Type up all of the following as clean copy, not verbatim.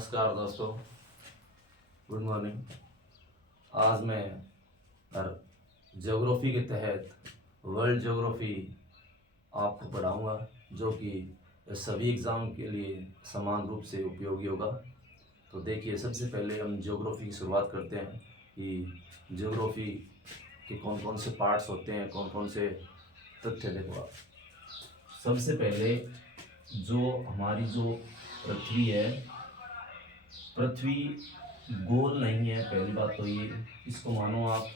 नमस्कार दोस्तों, good morning. आज मैं ज्योग्राफी के तहत वर्ल्ड ज्योग्राफी आपको पढ़ाऊंगा, जो कि सभी एग्ज़ाम के लिए समान रूप से उपयोगी होगा। तो देखिए, सबसे पहले हम ज्योग्राफी की शुरुआत करते हैं कि ज्योग्राफी के कौन कौन से पार्ट्स होते हैं, कौन कौन से तथ्य। देखो आप, सबसे पहले हमारी जो पृथ्वी है, पृथ्वी गोल नहीं है। पहली बात तो ये, इसको मानो आप,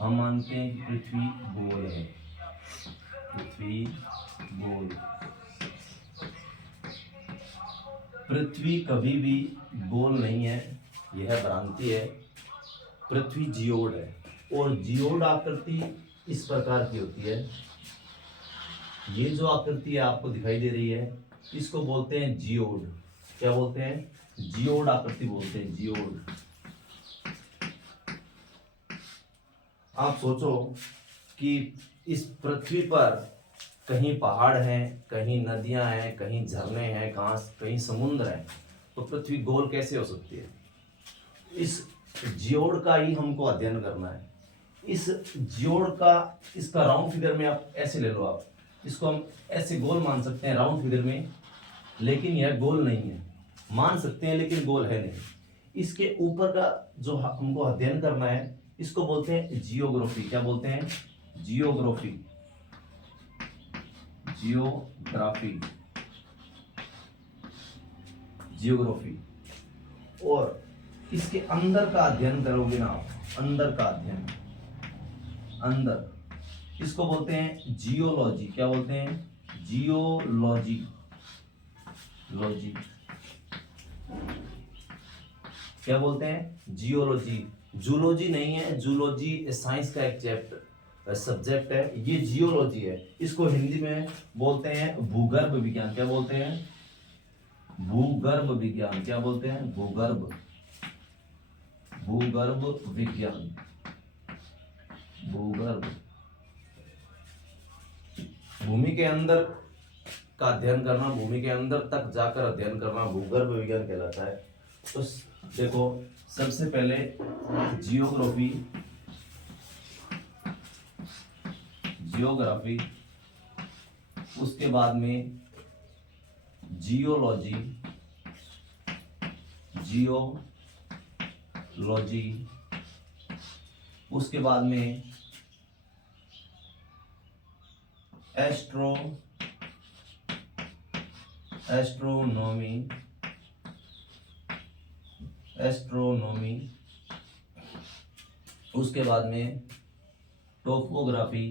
हम मानते हैं कि पृथ्वी गोल है। पृथ्वी गोल, पृथ्वी कभी भी गोल नहीं है, यह भ्रांति है। पृथ्वी जियोड है, और जियोड आकृति इस प्रकार की होती है। ये जो आकृति आपको दिखाई दे रही है, इसको बोलते हैं जियोड। क्या बोलते हैं? जियोड आकृति बोलते हैं, जियोड। आप सोचो कि इस पृथ्वी पर कहीं पहाड़ हैं, कहीं नदियां हैं, कहीं झरने हैं, कहीं समुद्र है, तो पृथ्वी गोल कैसे हो सकती है? इस जियोड का ही हमको अध्ययन करना है। इस जियोड का, इसका राउंड फिगर में आप ऐसे ले लो, आप इसको हम ऐसे गोल मान सकते हैं राउंड फिगर में, लेकिन यह गोल नहीं है। मान सकते हैं लेकिन गोल है नहीं। इसके ऊपर का जो हमको अध्ययन करना है, इसको बोलते हैं जियोग्राफी। क्या बोलते हैं? जियोग्राफी। Geography, geography. और इसके अंदर का अध्ययन करोगे ना आप, अंदर का अध्ययन, अंदर, इसको बोलते हैं जियोलॉजी। क्या बोलते हैं? जियोलॉजी। लॉजी, क्या बोलते हैं? जियोलॉजी। जूलॉजी नहीं है, जूलॉजी साइंस का एक चैप्टर, सब्जेक्ट है। ये जियोलॉजी है। इसको हिंदी में बोलते हैं भूगर्भ विज्ञान। क्या बोलते हैं? भूगर्भ विज्ञान। क्या बोलते हैं? भूगर्भ, भूगर्भ विज्ञान, भूगर्भ। भूमि के अंदर का अध्ययन करना, भूमि के अंदर तक जाकर अध्ययन करना भूगर्भ विज्ञान कहलाता है। तो देखो, सबसे पहले जियोग्राफी, जियोग्राफी, उसके बाद में जियोलॉजी, जियोलॉजी, उसके बाद में एस्ट्रोनॉमी, एस्ट्रोनॉमी, उसके बाद में टोपोग्राफी,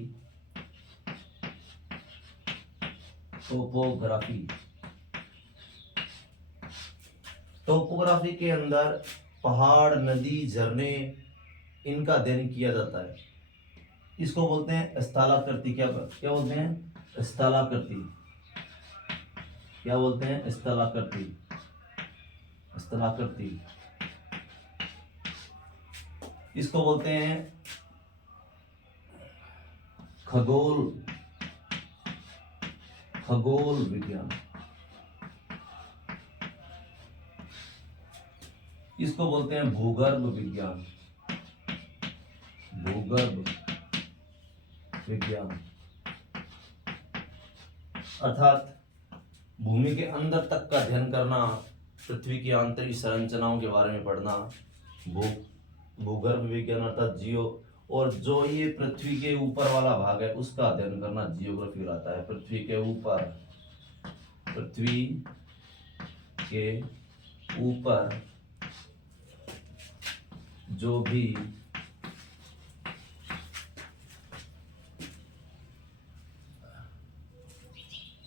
टोपोग्राफी। टोपोग्राफी के अंदर पहाड़, नदी, झरने, इनका अध्ययन किया जाता है। इसको बोलते हैं स्थलाकृति। क्या बोलते हैं? स्थलाकृति। क्या बोलते हैं? स्थलाकृति, स्थलाकृति। इसको बोलते हैं खगोल, खगोल विज्ञान। इसको बोलते हैं भूगर्भ विज्ञान, भूगर्भ विज्ञान। अर्थात भूमि के अंदर तक का अध्ययन करना, पृथ्वी की आंतरिक संरचनाओं के बारे में पढ़ना, भूगर्भ विज्ञान अर्थात जियो। और जो ये पृथ्वी के ऊपर वाला भाग है, उसका अध्ययन करना जियोग्राफी कहलाता है। पृथ्वी के ऊपर, पृथ्वी के ऊपर जो भी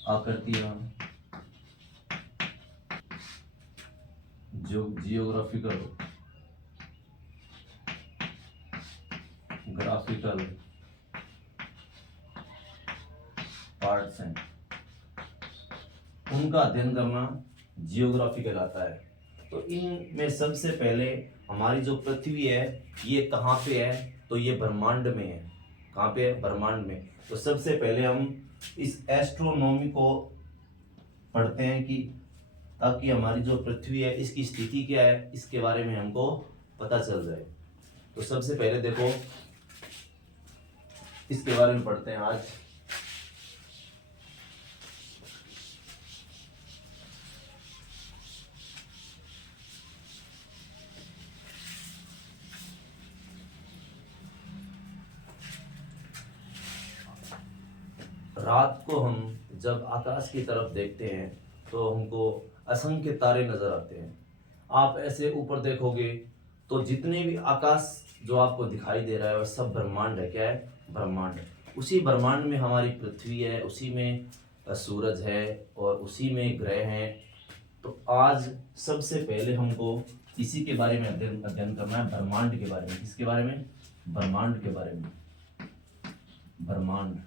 आकृतियां, जो जियोग्राफिकल, ग्राफिकल पार्ट्स हैं, उनका अध्ययन करना जियोग्राफी कहलाता है। तो इनमें सबसे पहले हमारी जो पृथ्वी है, ये कहाँ पे है? तो ये ब्रह्मांड में है। कहाँ पे है? ब्रह्मांड में। तो सबसे पहले हम इस एस्ट्रोनॉमी को पढ़ते हैं कि ताकि हमारी जो पृथ्वी है इसकी स्थिति क्या है इसके बारे में हमको पता चल जाए। तो सबसे पहले देखो इसके बारे में पढ़ते हैं आज। रात को हम जब आकाश की तरफ देखते हैं तो हमको असंख्य तारे नजर आते हैं। आप ऐसे ऊपर देखोगे तो जितने भी आकाश जो आपको दिखाई दे रहा है वह सब ब्रह्मांड है। क्या है? ब्रह्मांड। उसी ब्रह्मांड में हमारी पृथ्वी है, उसी में सूरज है और उसी में ग्रह हैं। तो आज सबसे पहले हमको इसी के बारे में अध्ययन करना है, ब्रह्मांड के बारे में। किसके बारे में? ब्रह्मांड के बारे में। ब्रह्मांड,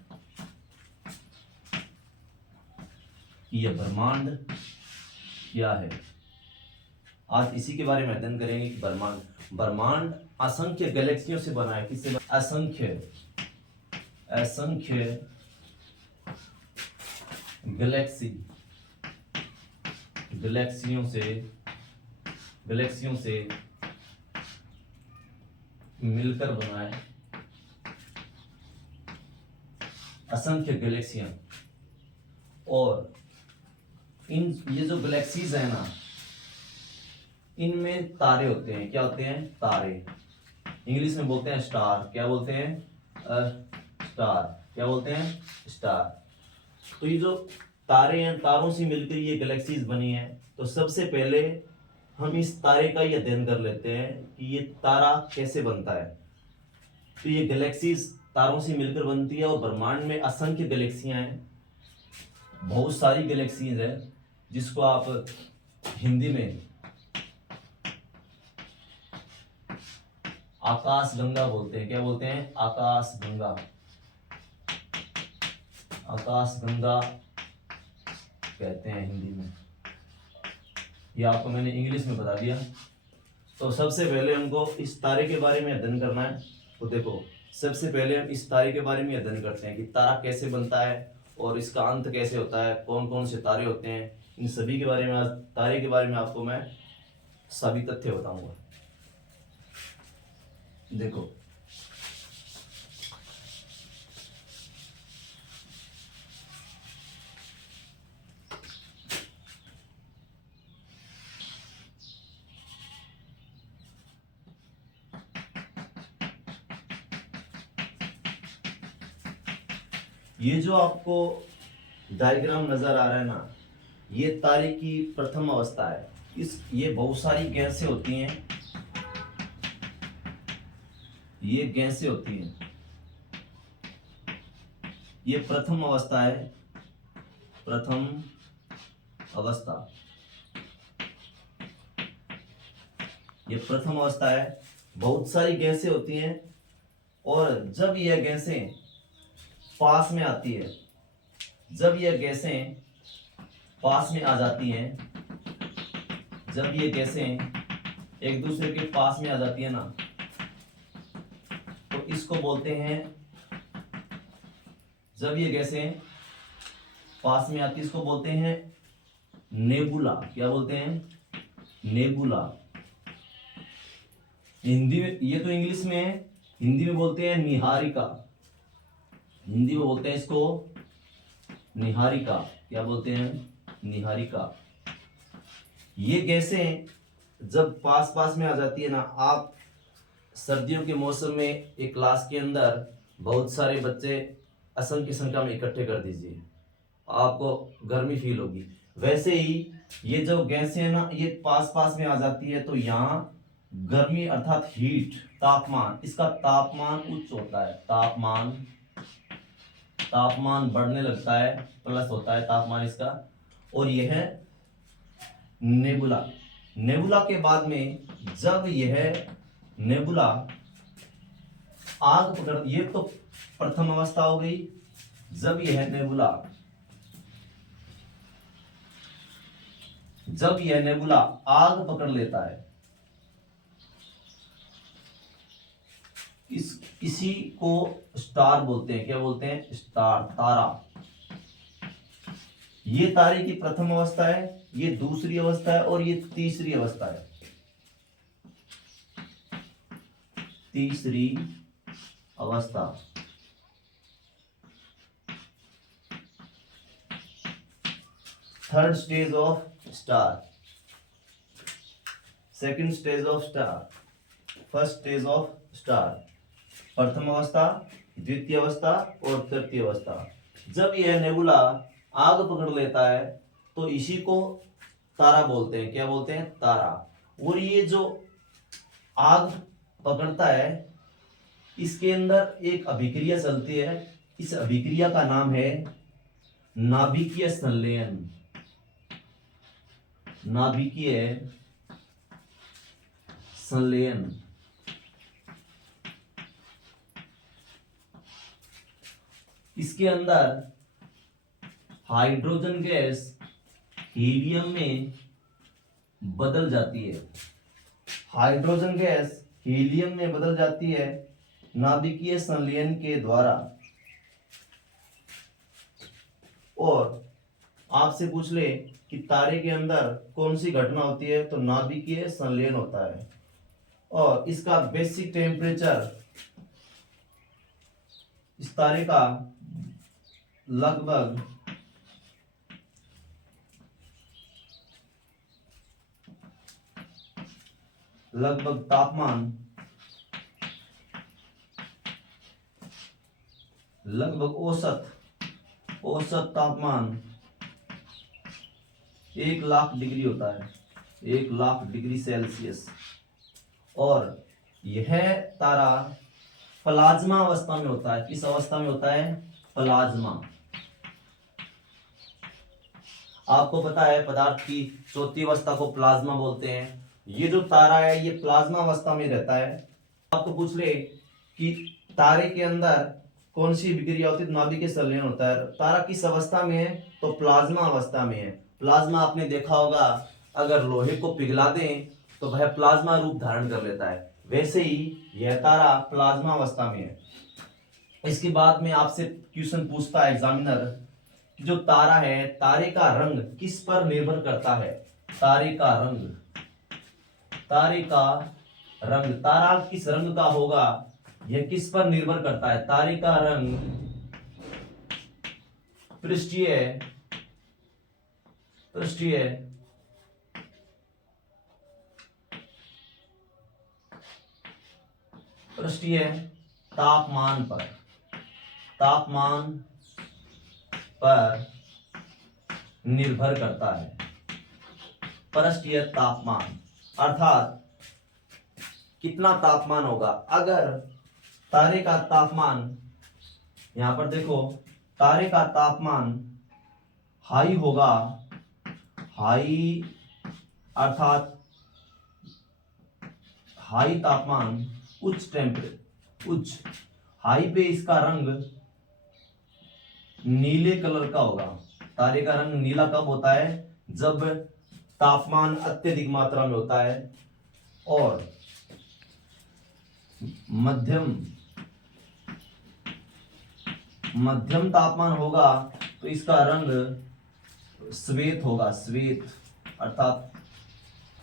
यह ब्रह्मांड क्या है, आज इसी के बारे में अध्ययन करेंगे कि ब्रह्मांड असंख्य गैलेक्सियों से बना है। किससे? असंख्य गैलेक्सियों से मिलकर बना है। असंख्य गैलेक्सियां, और ये जो गैलेक्सीज है ना, इनमें तारे होते हैं। क्या होते हैं? तारे। इंग्लिश में बोलते हैं स्टार। क्या बोलते हैं? स्टार। क्या बोलते हैं? स्टार। तो ये जो तारे हैं, तारों से मिलकर ये गैलेक्सीज बनी है। तो सबसे पहले हम इस तारे का ही अध्ययन कर लेते हैं कि ये तारा कैसे बनता है। तो ये गैलेक्सीज तारों से मिलकर बनती है और ब्रह्मांड में असंख्य गैलेक्सियां हैं, बहुत सारी गैलेक्सीज है, जिसको आप हिंदी में आकाश गंगा बोलते हैं। क्या बोलते हैं? आकाश गंगा। आकाश गंगा कहते हैं हिंदी में। ये आपको मैंने इंग्लिश में बता दिया। तो सबसे पहले हमको इस तारे के बारे में अध्ययन करना है। तो देखो, सबसे पहले हम इस तारे के बारे में अध्ययन करते हैं कि तारा कैसे बनता है और इसका अंत कैसे होता है, कौन कौन से तारे होते हैं। इन सभी के बारे में आज तारे के बारे में आपको मैं सभी तथ्य बताऊंगा। देखो, ये जो आपको डायग्राम नजर आ रहा है ना, ये तारे की प्रथम अवस्था है। ये बहुत सारी गैसें होती हैं, ये गैसें होती हैं। ये प्रथम अवस्था है, प्रथम अवस्था। ये प्रथम अवस्था है, बहुत सारी गैसें होती हैं। और जब यह गैसें पास में आती है, जब यह गैसें पास में आ जाती हैं, जब ये गैसें एक दूसरे के पास में आ जाती है ना, तो इसको बोलते हैं, जब ये गैसें पास में आती है इसको बोलते हैं नेबुला। क्या बोलते हैं? नेबुला। हिंदी में, ये तो इंग्लिश में है, हिंदी में बोलते हैं निहारिका। हिंदी में बोलते हैं इसको निहारिका। क्या बोलते हैं? निहारिका। ये गैसें जब पास पास में आ जाती है ना, आप सर्दियों के मौसम में एक क्लास के अंदर बहुत सारे बच्चे असंख्य संख्या में इकट्ठे कर दीजिए, आपको गर्मी फील होगी। वैसे ही ये जो गैसें है ना, ये पास पास में आ जाती है तो यहाँ गर्मी अर्थात हीट, तापमान, इसका तापमान उच्च होता है। तापमान बढ़ने लगता है, प्लस होता है तापमान इसका। और यह नेबुला। नेबुला के बाद में जब यह नेबुला आग पकड़, ये तो प्रथम अवस्था हो गई। जब यह नेबुला आग पकड़ लेता है, इसी को स्टार बोलते हैं। क्या बोलते हैं? स्टार, तारा। ये तारे की प्रथम अवस्था है। ये दूसरी अवस्था है और ये तीसरी अवस्था है, तीसरी अवस्था। Third stage of star, second stage of star, first stage of star. प्रथम अवस्था, द्वितीय अवस्था और तृतीय अवस्था। जब यह नेबुला आग पकड़ लेता है तो इसी को तारा बोलते हैं। क्या बोलते हैं? तारा। और ये जो आग पकड़ता है इसके अंदर एक अभिक्रिया चलती है। इस अभिक्रिया का नाम है नाभिकीय संलयन। नाभिकीय संलयन। इसके अंदर हाइड्रोजन गैस हीलियम में बदल जाती है। हाइड्रोजन गैस हीलियम में बदल जाती है नाभिकीय संलयन के द्वारा। और आपसे पूछ ले कि तारे के अंदर कौन सी घटना होती है, तो नाभिकीय संलयन होता है। और इसका बेसिक टेम्परेचर इस तारे का लगभग तापमान लगभग औसत तापमान 1,00,000 डिग्री होता है, 1,00,000 डिग्री सेल्सियस। और यह तारा प्लाज्मा अवस्था में होता है। किस अवस्था में होता है? प्लाज्मा। आपको पता है पदार्थ की चौथी अवस्था को प्लाज्मा बोलते हैं। ये जो तारा है ये प्लाज्मा अवस्था में रहता है। आपको पूछ ले कि तारे के अंदर कौन सी विक्रिया होती है, तो नाभिकीय संलयन होता है। तारा किस अवस्था में है? तो प्लाज्मा अवस्था में है। प्लाज्मा आपने देखा होगा, अगर लोहे को पिघला दें तो वह प्लाज्मा रूप धारण कर लेता है, वैसे ही यह तारा प्लाज्मा अवस्था में है। इसके बाद में आपसे क्वेश्चन पूछता है एग्जामिनर कि जो तारा है, तारे का रंग किस पर निर्भर करता है? तारे का रंग, तारा किस रंग का होगा, यह किस पर निर्भर करता है? तारे का रंग पृष्ठीय तापमान पर निर्भर करता है। पृष्ठीय तापमान अर्थात कितना तापमान होगा। अगर तारे का तापमान, यहां पर देखो, तारे का तापमान हाई होगा, हाई अर्थात हाई तापमान, उच्च टेम्परेचर, उच्च हाई पे इसका रंग नीले कलर का होगा। तारे का रंग नीला कब होता है? जब तापमान अत्यधिक मात्रा में होता है। और मध्यम तापमान होगा तो इसका रंग श्वेत होगा, श्वेत अर्थात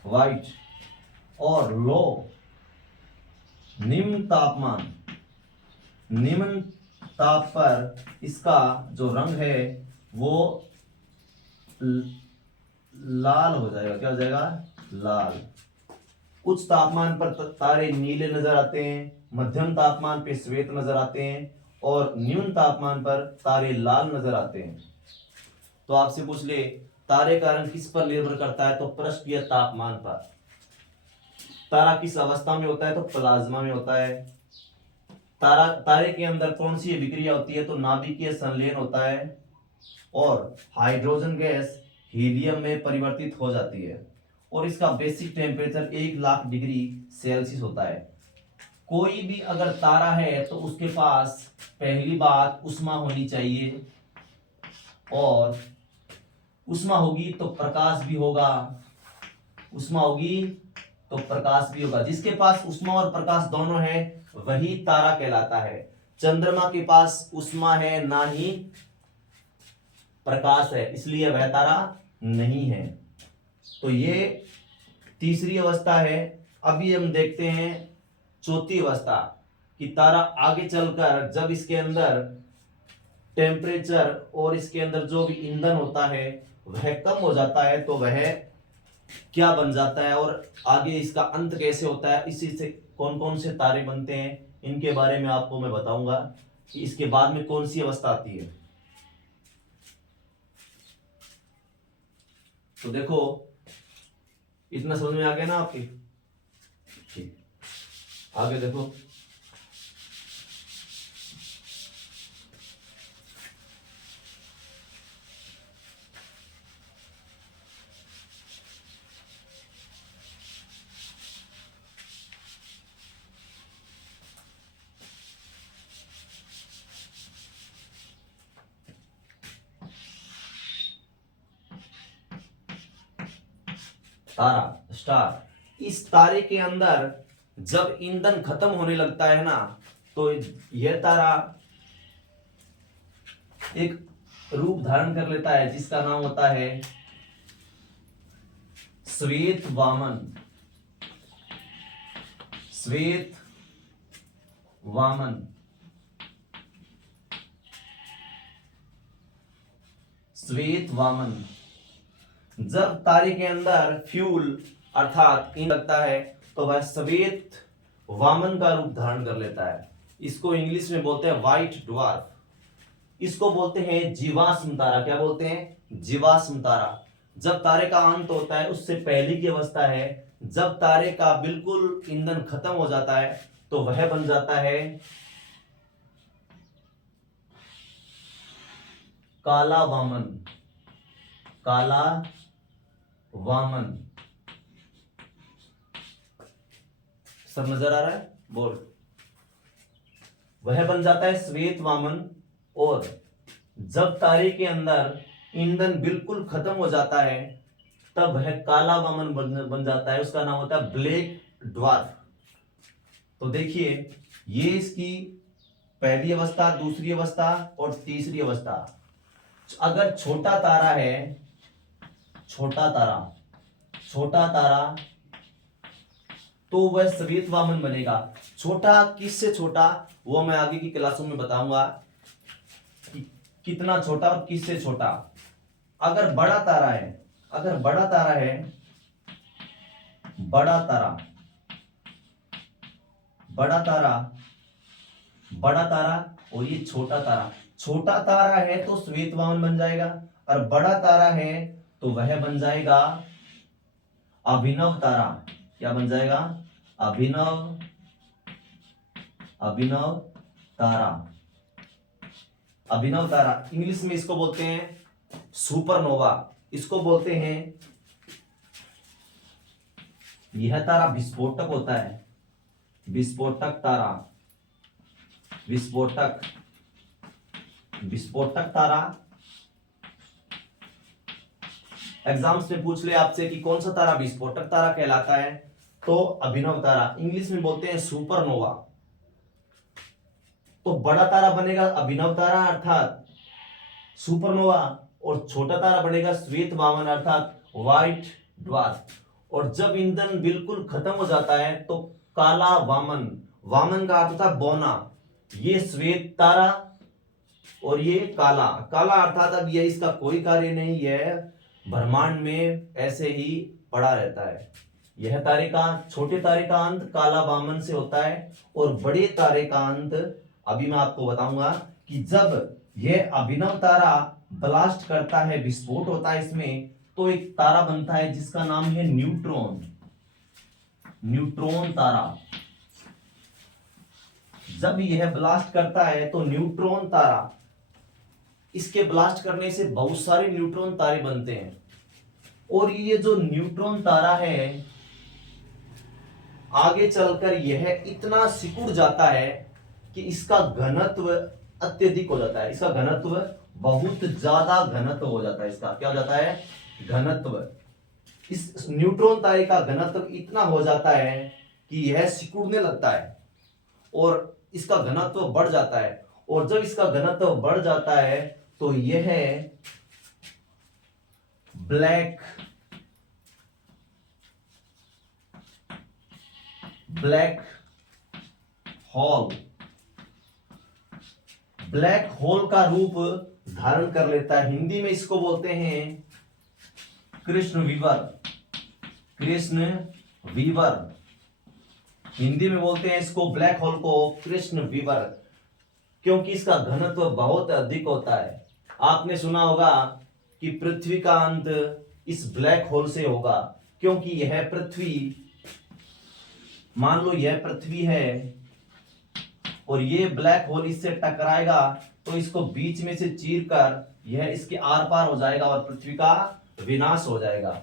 व्हाइट। और लो निम्न ताप पर इसका जो रंग है वो लाल हो जाएगा। क्या हो जाएगा? लाल। उच्च तापमान पर तारे नीले नजर आते हैं, मध्यम तापमान पे श्वेत नजर आते हैं और न्यून तापमान पर तारे लाल नजर आते हैं। तो आपसे पूछ ले तारे का रंग किस पर निर्भर करता है? तो पृष्ठीय तापमान पर। तारा किस अवस्था में होता है? तो प्लाज्मा में होता है। तारे के अंदर कौन सी विक्रिया होती है? तो नाभिकीय संलयन होता है और हाइड्रोजन गैस हीलियम में परिवर्तित हो जाती है। और इसका बेसिक टेम्परेचर 1,00,000 डिग्री सेल्सियस होता है। कोई भी अगर तारा है तो उसके पास पहली बात ऊष्मा होनी चाहिए, और ऊष्मा होगी तो प्रकाश भी होगा, ऊष्मा होगी तो प्रकाश भी होगा। जिसके पास ऊष्मा और प्रकाश दोनों है वही तारा कहलाता है। चंद्रमा के पास ऊष्मा है ना ही प्रकाश है, इसलिए वह तारा नहीं है। तो ये तीसरी अवस्था है। अभी हम देखते हैं चौथी अवस्था कि तारा आगे चलकर जब इसके अंदर टेम्परेचर और इसके अंदर जो भी ईंधन होता है वह कम हो जाता है तो वह क्या बन जाता है और आगे इसका अंत कैसे होता है, इसी से कौन कौन से तारे बनते हैं, इनके बारे में आपको मैं बताऊंगा कि इसके बाद में कौन सी अवस्था आती है। तो देखो इतना समझ में आ गया ना आपके? ठीक, आगे देखो। तारा स्टार, इस तारे के अंदर जब ईंधन खत्म होने लगता है ना तो यह तारा एक रूप धारण कर लेता है जिसका नाम होता है श्वेत वामन। श्वेत वामन, श्वेत वामन। जब तारे के अंदर फ्यूल अर्थात ईंधन लगता है तो वह श्वेत वामन का रूप धारण कर लेता है। इसको इंग्लिश में बोलते हैं व्हाइट ड्वार्फ। इसको बोलते हैं जीवाश्म तारा। क्या बोलते हैं? जीवाश्म तारा। जब तारे का अंत होता है उससे पहले की अवस्था है, जब तारे का बिल्कुल ईंधन खत्म हो जाता है तो वह बन जाता है काला वामन। काला वामन। सब नजर आ रहा है? बोल। वह बन जाता है श्वेत वामन। और जब तारे के अंदर ईंधन बिल्कुल खत्म हो जाता है तब वह काला वामन बन जाता है। उसका नाम होता है ब्लैक ड्वार्फ। तो देखिए ये इसकी पहली अवस्था, दूसरी अवस्था और तीसरी अवस्था। अगर छोटा तारा है, छोटा तारा तो वह श्वेत वामन बनेगा। छोटा किससे छोटा वो मैं आगे की क्लासों में बताऊंगा कि कितना छोटा और किससे छोटा। अगर बड़ा तारा है, बड़ा तारा और ये छोटा तारा है तो श्वेत वामन बन जाएगा, और बड़ा तारा है तो वह बन जाएगा अभिनव तारा। क्या बन जाएगा? अभिनव तारा। इंग्लिश में इसको बोलते हैं सुपरनोवा। इसको बोलते हैं, यह तारा विस्फोटक होता है। विस्फोटक तारा। एग्जाम्स में पूछ ले आपसे कि कौन सा तारा विस्फोटक तारा कहलाता है, तो अभिनव तारा। इंग्लिश में बोलते हैं सुपरनोवा। तो बड़ा तारा बनेगा अभिनव तारा अर्थात सुपरनोवा, और छोटा तारा बनेगा श्वेत वामन अर्थात व्हाइट ड्वार्फ। और जब ईंधन बिल्कुल खत्म हो जाता है तो काला वामन का अर्थ था बौना। ये श्वेत तारा और ये काला अर्थात अब ये इसका कोई कार्य नहीं है, ब्रह्मांड में ऐसे ही पड़ा रहता है। यह तारे का, छोटे तारे का अंत काला वामन से होता है, और बड़े तारे का अंत अभी मैं आपको बताऊंगा कि जब यह अभिनव तारा ब्लास्ट करता है, विस्फोट होता है इसमें, तो एक तारा बनता है जिसका नाम है न्यूट्रॉन तारा। जब यह ब्लास्ट करता है तो न्यूट्रॉन तारा, इसके ब्लास्ट करने से बहुत सारे न्यूट्रॉन तारे बनते हैं, और ये जो न्यूट्रॉन तारा है आगे चलकर यह इतना सिकुड़ जाता है कि इसका घनत्व अत्यधिक हो जाता है। इसका घनत्व बहुत ज्यादा घनत्व हो जाता है। इसका क्या हो जाता है? घनत्व। इस न्यूट्रॉन तारे का घनत्व इतना हो जाता है कि यह सिकुड़ने लगता है और इसका घनत्व बढ़ जाता है। और जब इसका घनत्व बढ़ जाता है तो यह black black hole. Black hole का रूप धारण कर लेता है। हिंदी में इसको बोलते हैं कृष्ण विवर। कृष्ण विवर, हिंदी में बोलते हैं इसको ब्लैक होल को कृष्ण विवर, क्योंकि इसका घनत्व बहुत अधिक होता है। आपने सुना होगा कि पृथ्वी का अंत इस ब्लैक होल से होगा, क्योंकि यह पृथ्वी, मान लो यह पृथ्वी है और ये ब्लैक होल इससे टकराएगा तो इसको बीच में से चीर कर यह इसके आर पार हो जाएगा और पृथ्वी का विनाश हो जाएगा।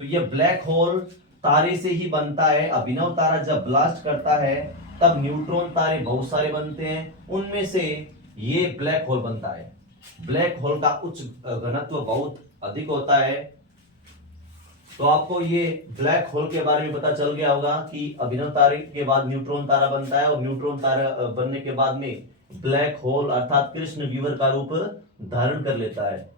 तो यह ब्लैक होल तारे से ही बनता है। अभिनव तारा जब ब्लास्ट करता है तब न्यूट्रॉन तारे बहुत सारे बनते हैं, उनमें से ये ब्लैक होल बनता है। ब्लैक होल का उच्च घनत्व बहुत अधिक होता है। तो आपको ये ब्लैक होल के बारे में पता चल गया होगा कि अभिनव तारे के बाद न्यूट्रॉन तारा बनता है और न्यूट्रॉन तारा बनने के बाद में ब्लैक होल अर्थात कृष्ण विवर का रूप धारण कर लेता है।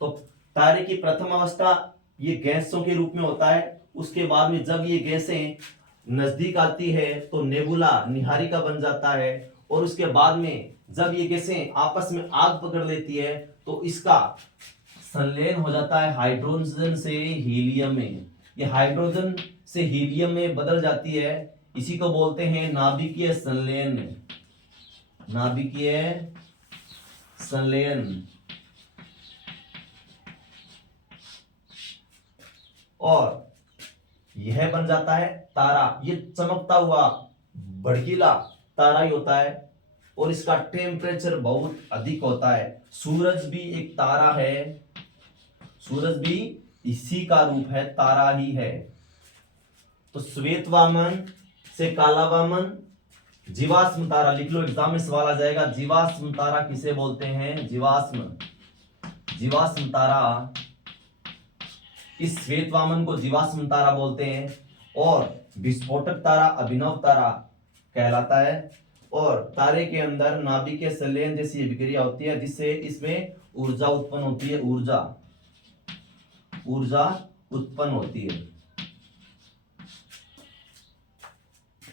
तो तारे की प्रथम अवस्था ये गैसों के रूप में होता है। उसके बाद में जब ये गैसें नजदीक आती है तो नेबुला, निहारिका बन जाता है। और उसके बाद में जब ये गैसें आपस में आग पकड़ लेती है तो इसका संलयन हो जाता है हाइड्रोजन से हीलियम में। ये हाइड्रोजन से हीलियम में बदल जाती है। इसी को बोलते हैं नाभिकीय संलयन। नाभिकीय संलयन। और यह बन जाता है तारा। ये चमकता हुआ भड़कीला तारा ही होता है और इसका टेम्परेचर बहुत अधिक होता है। सूरज भी एक तारा है, सूरज भी इसी का रूप है, तारा ही है। तो श्वेत वामन से काला वामन, जीवाश्म तारा लिख लो, एग्जाम में सवाल आ जाएगा। जीवाश्म तारा किसे बोलते हैं? जीवाश्म तारा, इस श्वेत वामन को जीवाश्म तारा बोलते हैं। और विस्फोटक तारा अभिनव तारा कहलाता है। और तारे के अंदर नाभिकीय संलयन जैसी अभिक्रिया होती है जिससे इसमें ऊर्जा उत्पन्न होती है। ऊर्जा उत्पन्न होती है।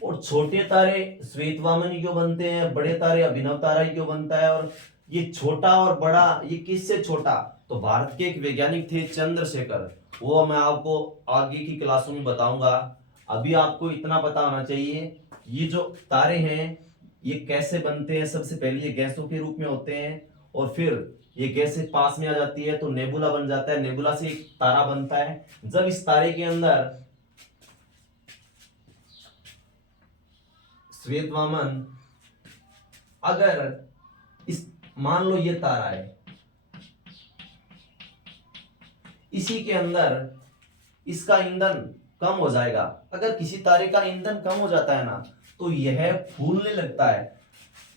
और छोटे तारे श्वेत वामन ही क्यों बनते हैं, बड़े तारे अभिनव तारा ही क्यों बनता है? और ये छोटा और बड़ा ये किससे छोटा? तो भारत के एक वैज्ञानिक थे चंद्रशेखर, वो मैं आपको आगे की क्लासों में बताऊंगा। अभी आपको इतना पता होना चाहिए ये जो तारे हैं ये कैसे बनते हैं। सबसे पहले ये गैसों के रूप में होते हैं और फिर ये गैसें पास में आ जाती है तो नेबुला बन जाता है। नेबुला से एक तारा बनता है। जब इस तारे के अंदर श्वेत वामन, अगर इस मान लो ये तारा है, इसी के अंदर इसका ईंधन कम हो जाएगा। अगर किसी तारे का ईंधन कम हो जाता है ना तो यह फूलने लगता है,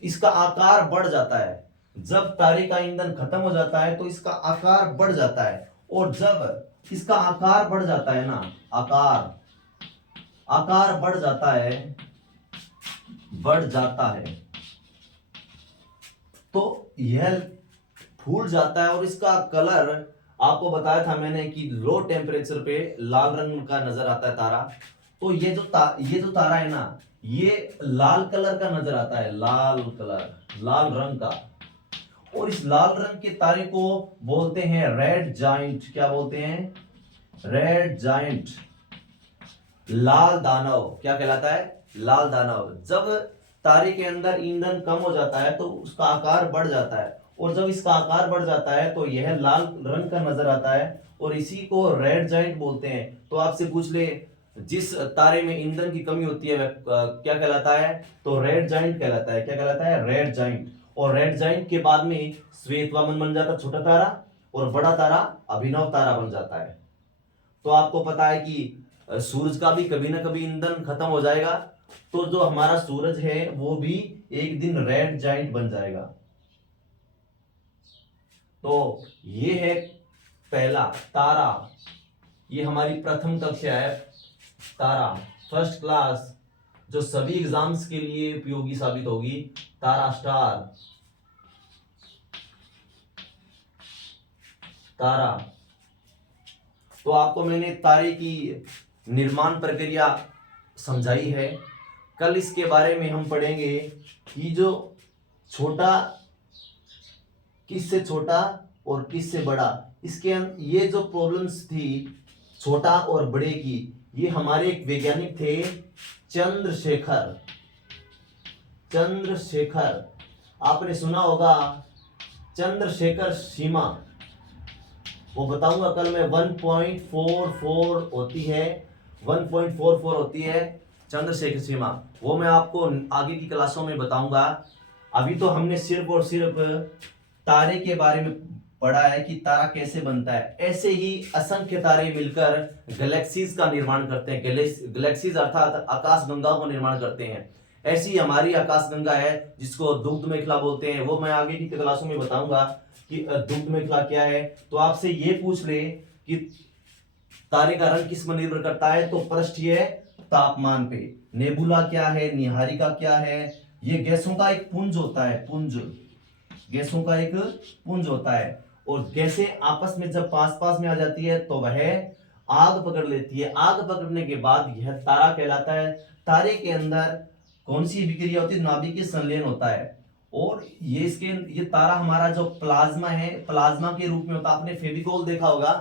इसका आकार बढ़ जाता है। जब तारे का ईंधन खत्म हो जाता है तो इसका आकार बढ़ जाता है। और जब इसका आकार बढ़ जाता है ना, आकार बढ़ जाता है तो यह फूल जाता है। और इसका कलर आपको बताया था मैंने कि लो टेम्परेचर पे लाल रंग का नजर आता है तारा। तो ये जो तारा है ना ये लाल कलर का नजर आता है, लाल रंग का। और इस लाल रंग के तारे को बोलते हैं रेड जाइंट। क्या बोलते हैं? रेड जाइंट, लाल दानव। क्या कहलाता है? लाल दानव। जब तारे के अंदर ईंधन कम हो जाता है तो उसका आकार बढ़ जाता है और जब इसका आकार बढ़ जाता है तो यह लाल रंग का नजर आता है और इसी को रेड जाइंट बोलते हैं। तो आपसे पूछ ले जिस तारे में ईंधन की कमी होती है वह क्या कहलाता है? तो रेड जाइंट कहलाता है। क्या कहलाता है? Red giant. और रेड जाइंट के बाद में श्वेत वामन बन जाता है छोटा तारा और बड़ा तारा अभिनव तारा बन जाता है। तो आपको पता है कि सूरज का भी कभी ना कभी ईंधन खत्म हो जाएगा। तो जो हमारा सूरज है वो भी एक दिन रेड जाइंट बन जाएगा। तो ये है पहला तारा। ये हमारी प्रथम कक्षा है तारा, फर्स्ट क्लास, जो सभी एग्जाम्स के लिए उपयोगी साबित होगी। तारा स्टार, तारा। तो आपको मैंने तारे की निर्माण प्रक्रिया समझाई है। कल इसके बारे में हम पढ़ेंगे कि जो छोटा किससे छोटा और किससे बड़ा, इसके ये जो प्रॉब्लम्स थी छोटा और बड़े की, ये हमारे एक वैज्ञानिक थे चंद्रशेखर। चंद्रशेखर आपने सुना होगा, चंद्रशेखर सीमा, वो बताऊंगा कल मैं। 1.44 होती है, 1.44 होती है चंद्रशेखर सीमा, वो मैं आपको आगे की क्लासों में बताऊंगा। अभी तो हमने सिर्फ और सिर्फ तारे के बारे में पढ़ा है कि तारा कैसे बनता है। ऐसे ही असंख्य तारे मिलकर गैलेक्सीज का निर्माण करते हैं। गैलेक्सीज अर्थात आकाश गंगा को निर्माण करते हैं। ऐसी हमारी आकाश गंगा है जिसको दुग्ध मेखला बोलते हैं, वो मैं आगे की क्लासों में बताऊंगा कि दुग्ध मेखला क्या है। तो आपसे ये पूछ ले कि तारे का रंग किस पर निर्भर करता है, तो पृष्ठीय तापमान पे। नेबुला क्या है, निहारिका क्या है, ये गैसों का एक पुंज होता है, पुंज, गैसों का एक पुंज होता है। और गैसें आपस में जब पास पास में आ जाती है तो वह आग पकड़ लेती है। आग पकड़ने के बाद यह तारा कहलाता है। तारे के अंदर कौन सी विक्रिया होती है, नाभिकीय संलयन होता है। और ये तारा हमारा जो प्लाज्मा है, प्लाज्मा के रूप में होता है। आपने फेविकोल देखा होगा,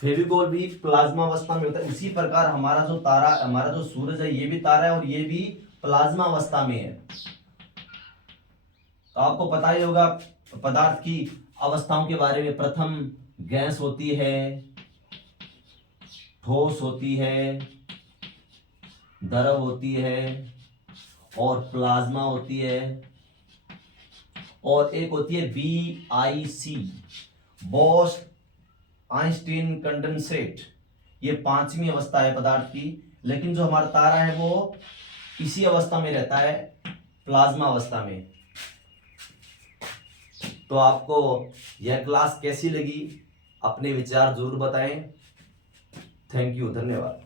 फेविकोल भी प्लाज्मा अवस्था में होता है। उसी प्रकार हमारा जो तारा, हमारा जो सूरज है, ये भी तारा है और ये भी प्लाज्मा अवस्था में है। तो आपको पता ही होगा पदार्थ की अवस्थाओं के बारे में। प्रथम गैस होती है, ठोस होती है, द्रव होती है और प्लाज्मा होती है। और एक होती है BIC, बोस आइंस्टीन कंडेंसेट, ये पांचवी अवस्था है पदार्थ की। लेकिन जो हमारा तारा है वो इसी अवस्था में रहता है, प्लाज्मा अवस्था में। तो आपको यह क्लास कैसी लगी, अपने विचार जरूर बताएं। थैंक यू, धन्यवाद।